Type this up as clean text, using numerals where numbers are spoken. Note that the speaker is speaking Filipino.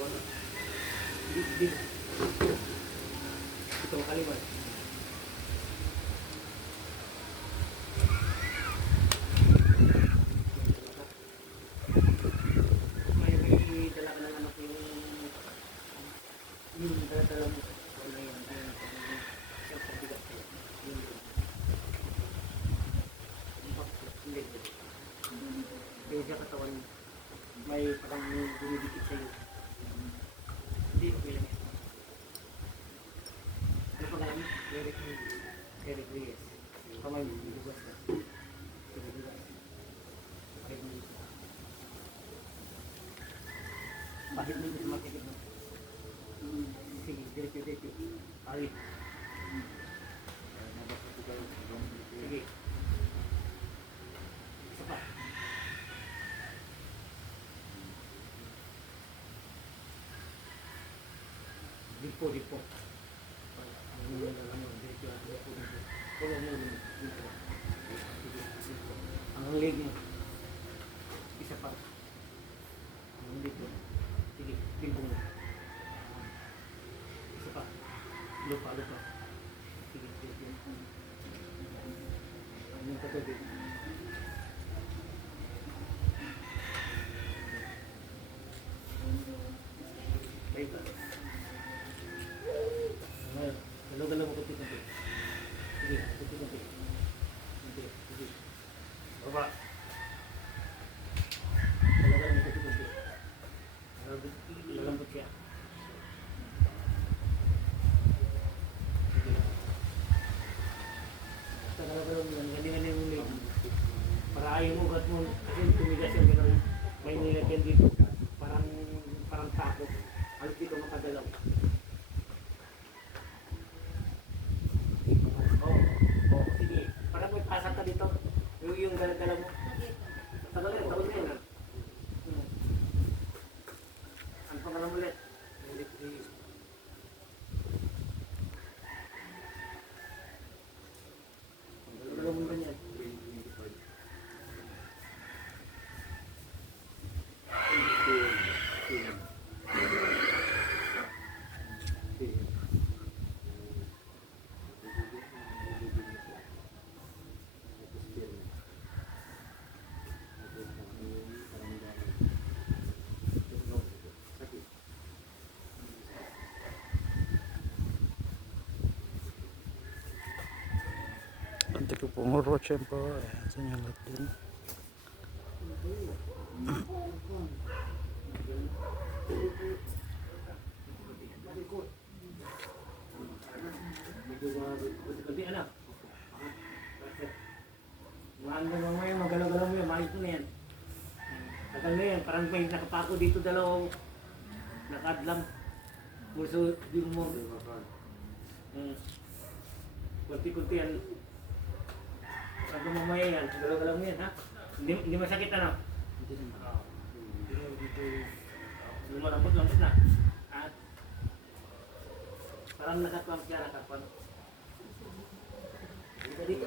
Di. Itong kaliwan. May dala ka ng anak yung dala mo. Wala yun. Yung pabigat sa'yo. Hindi. Yung sa katawan, may parang dumidikit sa'yo. Hindi, okay lang yan. Ano pa nga? Eric Reyes. Kamay mo, bilugas na. Bilugas. Bakit mo ito makikita mo? Sige, diretso. Ari. Sige. Isa pa. Dipo. Ang leg niya. Isa pa. Ang dito. Sige, timpong mo. Isa pa. Lupa. Sige. Ang katabi. Baik lah. Galaw mo kunti. Sige, kunti. Sige. Baba. Galaw mo kunti. Lalambot siya. Sige. Basta galaw mo, galingan mo ulit. Para ayaw mo, ba't mo, kasi tumigas yung gano'n. May nilagyan dito. Parang tapo. Halos dito makagalaw. Sige. Parang may pasang ka dito. Yung gala mo. Tagal yan. Ano pa lang ulit? Gala mo ganyan. Nanti ko pong urochin po. Ayan, sinyalat din. Magalaw mo yan, maayos mo na yan. Tagal na yan, parang may nakapako dito dalawang nakadlang. Pulso, di mo. Kunti-kunti yan. Pag mamaya yan, galaw-galaw mo yan, ha? Hindi masakit, ano? Hindi malambot na. At parang nakatwang siya, nakatwang. Dito.